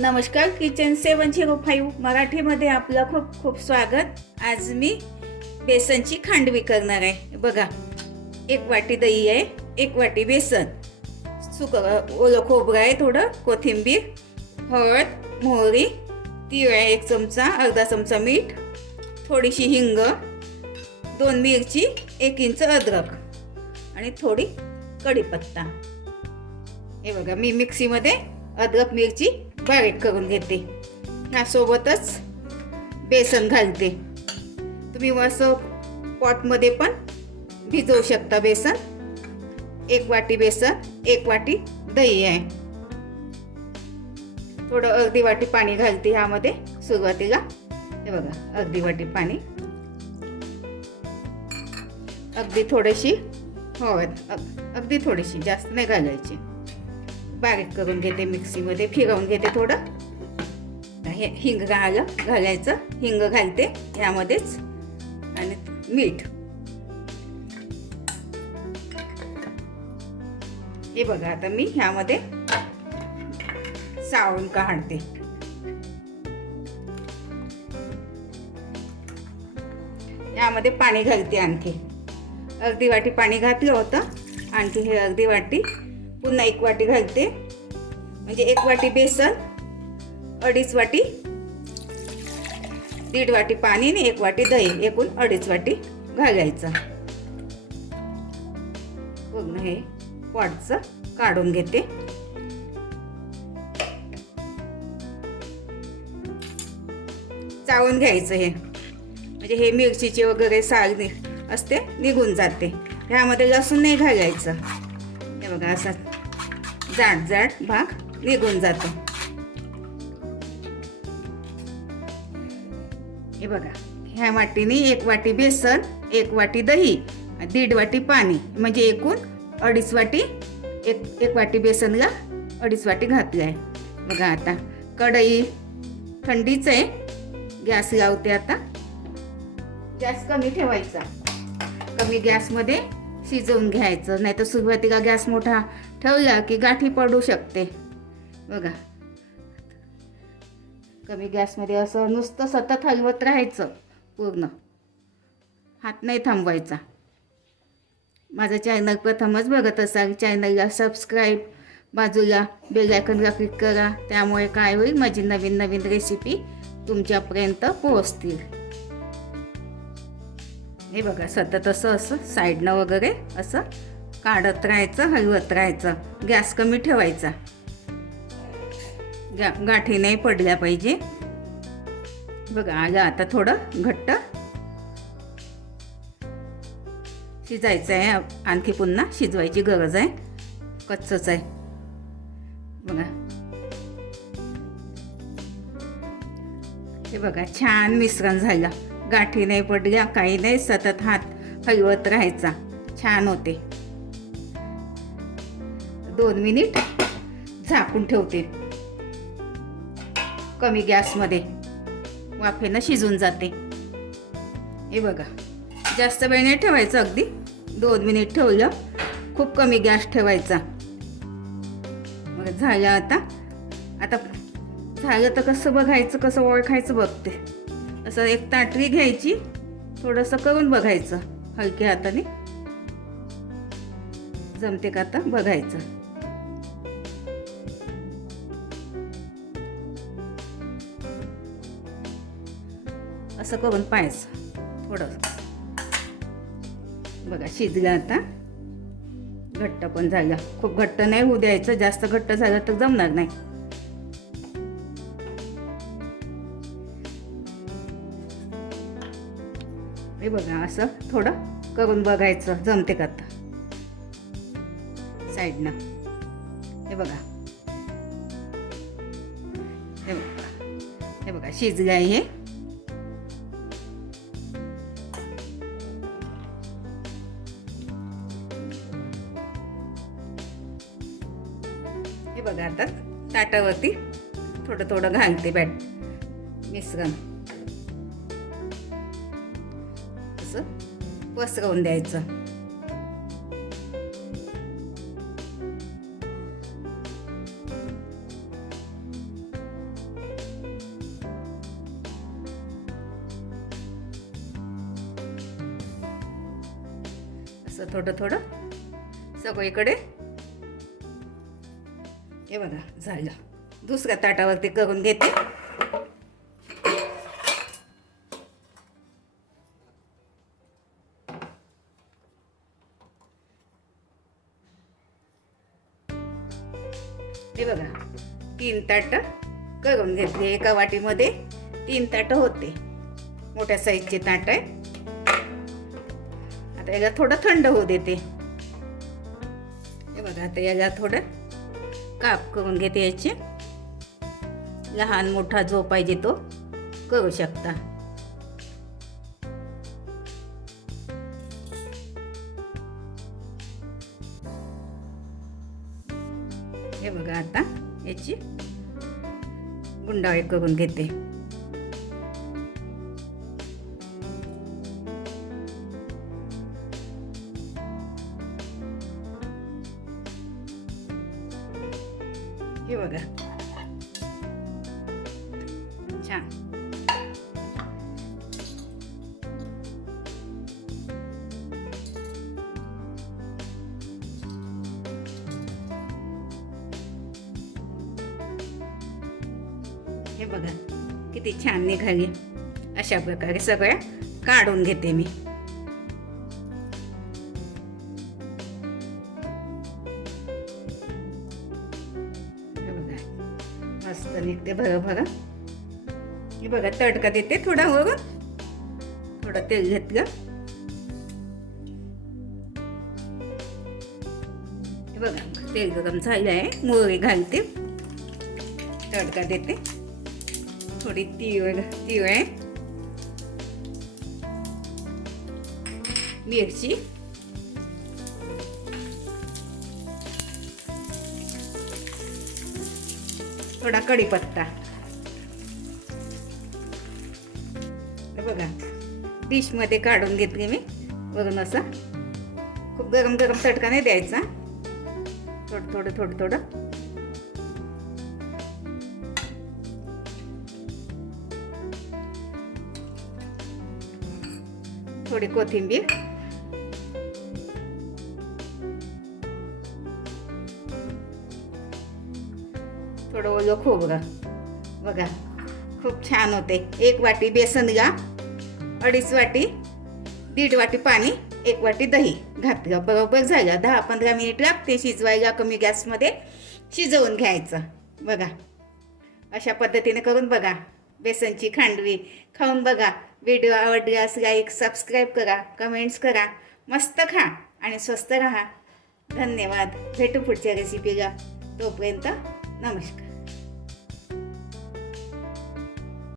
नमस्कार किचन सेवन zero five मराठीमध्ये आपलं खूप खूप स्वागत. आज मी बेसनची खांडवी करणार आहे. बघा एक वाटी दही आहे एक वाटी बेसन. सुक ओलं खोबरं आहे थोडं कोथिंबीर हळद मोहरी तीळ आहे एक चमचा अर्धा चमचा मीठ थोडीशी हिंग दोन मिरची एक इंच अद्रक आणि थोडी कढीपत्ता. हे बघा मी मिक्सीमध्ये अद्रक मिरची बारीक करून घेते. ह्यासोबतच बेसन घालते. तुम्ही असं पॉटमध्ये पण भिजवू शकता बेसन. एक वाटी बेसन एक वाटी दही आहे. थोडं अर्धी वाटी पाणी घालते ह्यामध्ये सुरुवातीला. हे बघा अर्धी वाटी पाणी. अगदी थोडीशी हळद अग- अगदी थोडीशी जास्त नाही घालायची. बारीक करून घेते मिक्सीमध्ये फिरवून घेते थोडं. हे हिंग घालं घालायचं. हिंग घालते यामध्येच. आणि मीठ. हे बघा आता मी ह्यामध्ये सावून काढते. यामध्ये पाणी घालते आणखी. अर्धी वाटी पाणी घातलं होतं. आणखी हे अर्धी वाटी पुन्हा एक वाटी घालते. म्हणजे एक वाटी बेसन अडीच वाटी दीड वाटी पाणी आणि एक वाटी दही एकूण अडीच वाटी घालायचं. पूर्ण हे पॉटचं काढून घेते. चावून घ्यायचं हे. म्हणजे हे मिरचीचे वगैरे साल असते निघून जाते. ह्यामध्ये लसूण नाही घालायचं. हे बघा असं जाड जाड भाग निघून जातो. हे बघा ह्या वाटीने एक वाटी बेसन एक वाटी दही दीड वाटी पाणी म्हणजे एकूण अडीच वाटी एक एक वाटी बेसनला अडीच वाटी घातली आहे बघा आता कढई थंडीच आहे गॅस लावते आता. गॅस कमी ठेवायचा. कमी गॅसमध्ये शिजवून घ्यायचं नाही तर सुरुवातीला गॅस मोठा ठेवला की गाठी पडू शकते. बघा. कमी गॅसमध्ये असं नुसतं सतत हलवत राहायचं पूर्ण. हात नाही थांबवायचा. माझं चॅनल प्रथमच बघत असाल चॅनलला सबस्क्राईब बाजूला बेलायकनला क्लिक करा. त्यामुळे काय होईल? माझी नवीन नवीन रेसिपी तुमच्यापर्यंत पोहोचतील. हे बघा सतत असं असं साईडनं वगैरे असं काढत राहायचं हलवत राहायचं गॅस कमी ठेवायचा. गा गाठी नाही पडल्या पाहिजे. बघा आलं आता थोडं घट्ट शिजायचं आहे. आणखी पुन्हा शिजवायची गरज आहे. कच्चच आहे. बघा. हे बघा छान मिश्रण झालं. गाठी नाही पडल्या काही नाही सतत हात हलवत राहायचा. छान होते. दोन मिनिट झाकून ठेवते. कमी गॅसमध्ये वाफेनं शिजून जाते. हे बघा जास्त वेळ नाही ठेवायचं अगदी. दोन मिनिट ठेवलं खूप कमी गॅस ठेवायचा. मग झालं आता. आता झालं तर कसं बघायचं कसं ओळखायचं बघते. असं एक ताटरी घ्यायची थोडंसं करून बघायचं हलक्या हाताने. जमते का आता? बघायचं. असं करून पाहायचं. थोडं. बघा शिजलं आता. घट्ट पण झालं. खूप घट्ट नाही होऊ द्यायचं. जास्त घट्ट झालं तर जमणार नाही. हे बघा असं थोडं करून बघायचं. जमते का आता? साईडनं. हे बघा. हे बघा. हे बघा शिजलं आहे हे. बघा आता ताटावरती थोडं थोडं घालते बॅट मिसगन असं पसरवून द्यायचं. असं थोडं थोडं सगळीकडे हे बघा झालं. दुसऱ्या ताटावरती करून घेते. हे बघा तीन ताट करून घेतली. एका वाटीमध्ये तीन ताट होते. मोठ्या साईजचे ताट आहे. आता याला थोडं थंड होऊ देते. हे बघा आता याला थोडं काप करून घेते याचे. लहान मोठा जो पाहिजे तो करू शकता. हे बघा आता याची गुंडाळी करून घेते. हे बघा. छान. हे बघा किती छान निघाली. अशा प्रकारे सगळ्या काढून घेते मी. मस्त निघते बघा बघा हे बघा तडका देते थोडा हो वरून थोडं तेल घेत हे बघा तेल गरम झालं आहे मोहरी घालते. तडका देते. थोडी तीळ तीळ आहे. मिरची. थोडा कढीपत्ता बघा डिशमध्ये काढून घेतली मी. वरून असं. खूप गरम गरम तडका नाही द्यायचा. थोडं थोडं थोडं थोडं. थोडी कोथिंबीर. थोडं ओलं खोबरं. बघा खूप छान होते. एक वाटी बेसन घ्या अडीच वाटी दीड वाटी पाणी एक वाटी दही घातलं बरोबर झालं. दहा पंधरा मिनिट लागते शिजवायला कमी गॅसमध्ये शिजवून घ्यायचं. बघा अशा पद्धतीने करून बघा. बेसनची खांडवी खाऊन बघा. व्हिडिओ आवडला असला एक सबस्क्राईब करा कमेंट्स करा. मस्त खा आणि स्वस्त राहा. धन्यवाद. भेटू पुढच्या रेसिपीला तोपर्यंत नमस्कार.